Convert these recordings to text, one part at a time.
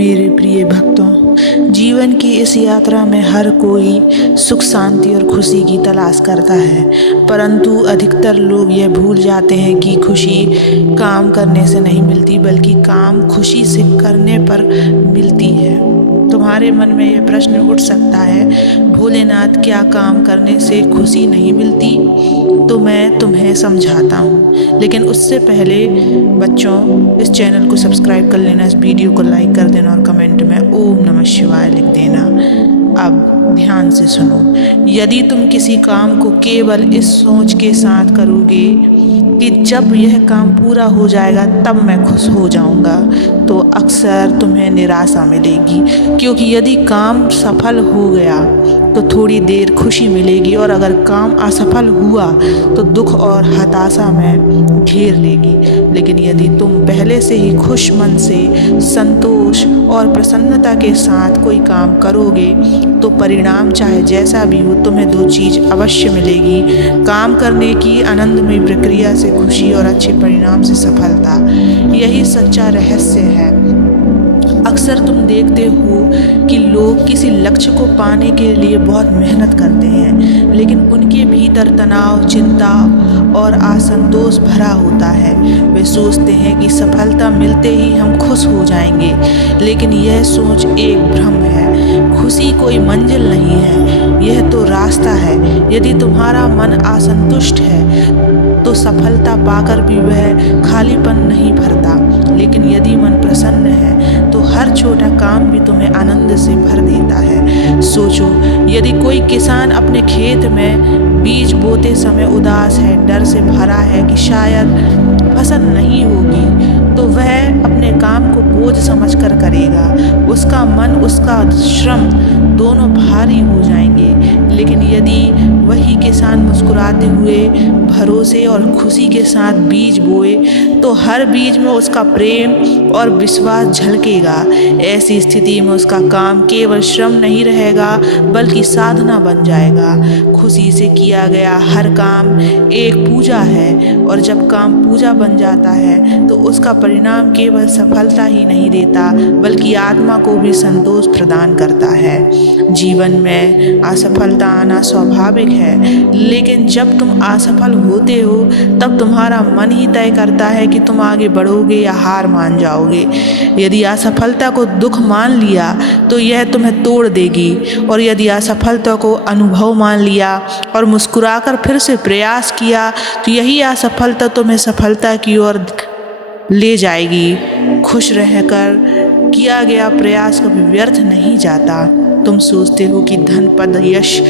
मेरे प्रिय भक्तों, जीवन की इस यात्रा में हर कोई सुख शांति और खुशी की तलाश करता है, परंतु अधिकतर लोग यह भूल जाते हैं कि खुशी काम करने से नहीं मिलती, बल्कि काम खुशी से करने पर मिलती है। तुम्हारे मन में यह प्रश्न उठ सकता है, भोलेनाथ, क्या काम करने से खुशी नहीं मिलती? तो मैं तुम्हें समझाता हूँ, लेकिन उससे पहले बच्चों, इस चैनल को सब्सक्राइब कर लेना, इस वीडियो को लाइक कर देना और कमेंट में ओम नमः शिवाय लिख देना। अब ध्यान से सुनो। यदि तुम किसी काम को केवल इस सोच के साथ करोगे कि जब यह काम पूरा हो जाएगा तब मैं खुश हो जाऊंगा, तो अक्सर तुम्हें निराशा मिलेगी, क्योंकि यदि काम सफल हो गया तो थोड़ी देर खुशी मिलेगी, और अगर काम असफल हुआ तो दुख और हताशा में घेर लेगी। लेकिन यदि तुम पहले से ही खुश मन से, संतोष और प्रसन्नता के साथ कोई काम करोगे तो परिणाम चाहे जैसा भी हो, तुम्हें दो चीज़ अवश्य मिलेगी: काम करने की आनंदमय प्रक्रिया से खुशी और अच्छे परिणाम से सफलता। यही सच्चा रहस्य है। अक्सर तुम देखते हो कि लोग किसी लक्ष्य को पाने के लिए बहुत मेहनत करते हैं, लेकिन उनके भीतर तनाव, चिंता और असंतोष भरा होता है। वे सोचते हैं कि सफलता मिलते ही हम खुश हो जाएंगे, लेकिन यह सोच एक भ्रम है। खुशी कोई मंजिल नहीं है, यह तो रास्ता है। यदि तुम्हारा मन असंतुष्ट है तो सफलता पाकर भी वह खालीपन नहीं भरता, लेकिन यदि मन प्रसन्न है तो हर छोटा काम भी तुम्हें आनंद से भर देता है। सोचो, यदि कोई किसान अपने खेत में बीज बोते समय उदास है, डर से भरा है कि शायद फसल नहीं होगी, तो वह अपने काम को बोझ समझकर करेगा। उसका मन, उसका श्रम दोनों भारी हो जाएंगे। लेकिन यदि वही किसान मुस्कुराते हुए, भरोसे और खुशी के साथ बीज बोए, तो हर बीज में उसका प्रेम और विश्वास झलकेगा। ऐसी स्थिति में उसका काम केवल श्रम नहीं रहेगा, बल्कि साधना बन जाएगा। खुशी से किया गया हर काम एक पूजा है, और जब काम पूजा बन जाता है तो उसका परिणाम केवल सफलता ही नहीं देता, बल्कि आत्मा को भी संतोष प्रदान करता है। जीवन में असफलता आना स्वाभाविक है, लेकिन जब तुम असफल होते हो तब तुम्हारा मन ही तय करता है कि तुम आगे बढ़ोगे या हार मान जाओगे। यदि असफलता को दुख मान लिया तो यह तुम्हें तोड़ देगी, और यदि असफलता को अनुभव मान लिया और मुस्कुराकर फिर से प्रयास किया तो यही असफलता तुम्हें सफलता की ओर ले जाएगी। खुश रहकर किया गया प्रयास कभी व्यर्थ नहीं जाता। तुम सोचते हो कि धन, पद, यश,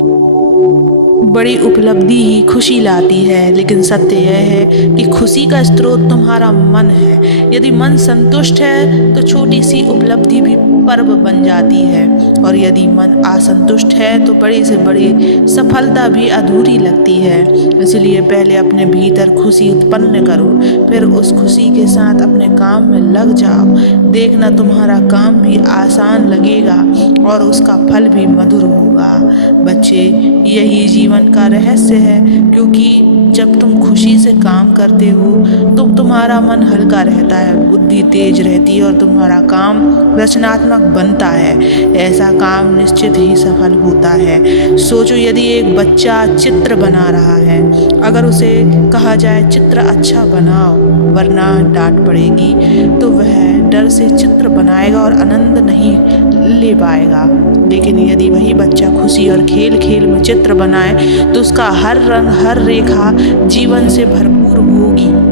बड़ी उपलब्धि ही खुशी लाती है, लेकिन सत्य यह है कि खुशी का स्रोत तुम्हारा मन है। यदि मन संतुष्ट है तो छोटी सी उपलब्धि भी पर्व बन जाती है, और यदि मन असंतुष्ट है तो बड़ी से बड़ी सफलता भी अधूरी लगती है। इसलिए पहले अपने भीतर खुशी उत्पन्न करो, फिर उस खुशी के साथ अपने काम में लग जाओ। देखना, तुम्हारा काम भी आसान लगेगा और उसका फल भी मधुर होगा। बच्चे, यही जीवन का रहस्य है, क्योंकि जब तुम खुशी से काम करते हो तो तुम्हारा मन हल्का रहता है, बुद्धि तेज रहती है और तुम्हारा काम रचनात्मक बनता है। ऐसा काम निश्चित ही सफल होता है। सोचो, यदि एक बच्चा चित्र बना रहा है, अगर उसे कहा जाए चित्र अच्छा बनाओ वरना डांट पड़ेगी, तो वह डर से चित्र बनाएगा और आनंद नहीं ले पाएगा। लेकिन यदि वही बच्चा खुशी और खेल खेल में चित्र बनाए तो उसका हर रंग, हर रेखा जीवन से भरपूर होगी।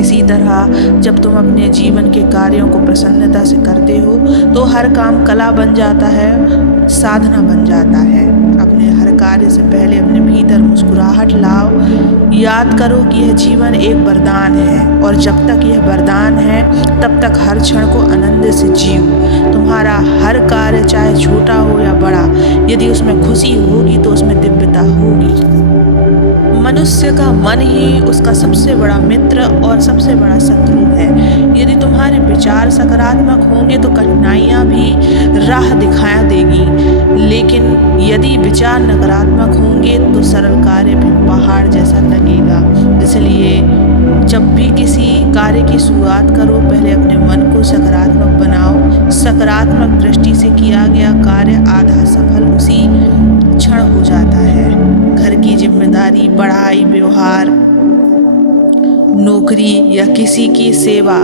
इसी तरह जब तुम अपने जीवन के कार्यों को प्रसन्नता से करते हो तो हर काम कला बन जाता है, साधना बन जाता है। अपने हर कार्य से पहले अपने भीतर मुस्कुराहट लाओ। याद करो कि यह जीवन एक वरदान है, और जब तक यह वरदान है तब तक हर क्षण को आनंद से जियो। तुम्हारा हर कार्य चाहे छोटा हो या बड़ा, यदि उसमें खुशी होगी तो उसमें दिव्यता होगी। मनुष्य का मन ही उसका सबसे बड़ा मित्र और सबसे बड़ा शत्रु है। यदि तुम्हारे विचार सकारात्मक होंगे तो कठिनाइयाँ भी राह दिखा देगी, लेकिन यदि विचार नकारात्मक होंगे तो सरल कार्य भी पहाड़ जैसा लगेगा। इसलिए जब भी किसी कार्य की शुरुआत करो, पहले अपने मन को सकारात्मक बनाओ, सकारात्मक दृष्टि से किया गया कार्य आधा सफल उसी क्षण हो जाता है। घर की जिम्मेदारी, पढ़ाई, व्यवहार, नौकरी या किसी की सेवा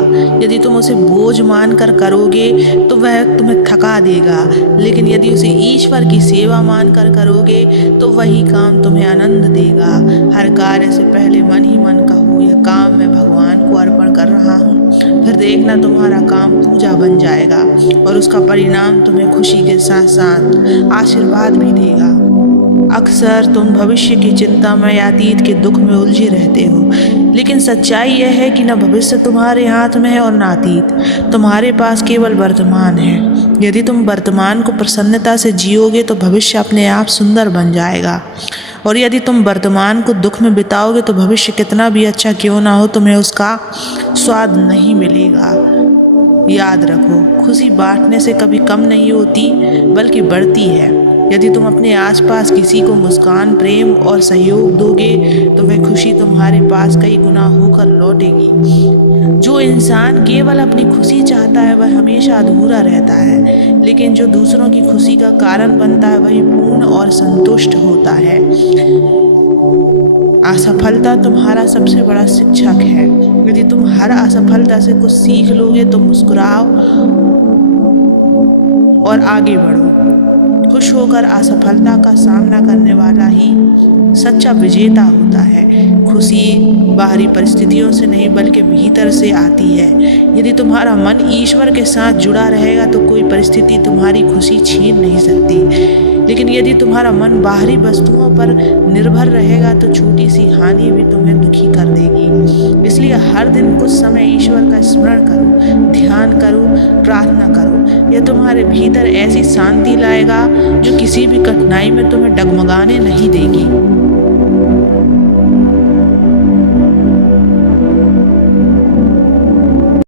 यदि तुम उसे बोझ मानकर करोगे तो वह तुम्हें थका देगा, लेकिन यदि उसे ईश्वर की सेवा मानकर करोगे तो वही काम तुम्हें आनंद देगा। हर कार्य से पहले मन ही मन कहो, यह काम मैं भगवान को अर्पण कर रहा हूँ। फिर देखना तुम्हारा काम पूजा बन जाएगा और उसका परिणाम तुम्हें खुशी के साथ साथ आशीर्वाद भी देगा। अक्सर तुम भविष्य की चिंता में या अतीत के दुख में उलझे रहते हो, लेकिन सच्चाई यह है कि न भविष्य तुम्हारे हाथ में है और न अतीत। तुम्हारे पास केवल वर्तमान है। यदि तुम वर्तमान को प्रसन्नता से जियोगे तो भविष्य अपने आप सुंदर बन जाएगा, और यदि तुम वर्तमान को दुख में बिताओगे तो भविष्य कितना भी अच्छा क्यों ना हो, तुम्हें उसका स्वाद नहीं मिलेगा। याद रखो, खुशी बांटने से कभी कम नहीं होती बल्कि बढ़ती है। यदि तुम अपने आसपास किसी को मुस्कान, प्रेम और सहयोग दोगे तो वह खुशी तुम्हारे पास कई गुना होकर लौटेगी। जो इंसान केवल अपनी खुशी चाहता है वह हमेशा अधूरा रहता है, लेकिन जो दूसरों की खुशी का कारण बनता है वही पूर्ण और संतुष्ट होता है। असफलता तुम्हारा सबसे बड़ा शिक्षक है। यदि तुम हर असफलता से कुछ सीख लोगे तो मुस्कुराओ और आगे बढ़ो। खुश होकर असफलता का सामना करने वाला ही सच्चा विजेता होता है। खुशी बाहरी परिस्थितियों से नहीं बल्कि भीतर से आती है। यदि तुम्हारा मन ईश्वर के साथ जुड़ा रहेगा तो कोई परिस्थिति तुम्हारी खुशी छीन नहीं सकती, लेकिन यदि तुम्हारा मन बाहरी वस्तुओं पर निर्भर रहेगा तो छोटी सी हानि भी तुम्हें दुखी कर देगी। इसलिए हर दिन कुछ समय ईश्वर का स्मरण करो, ध्यान करो, प्रार्थना करो। यह तुम्हारे भीतर ऐसी शांति लाएगा जो किसी भी कठिनाई में तुम्हें डगमगाने नहीं देगी।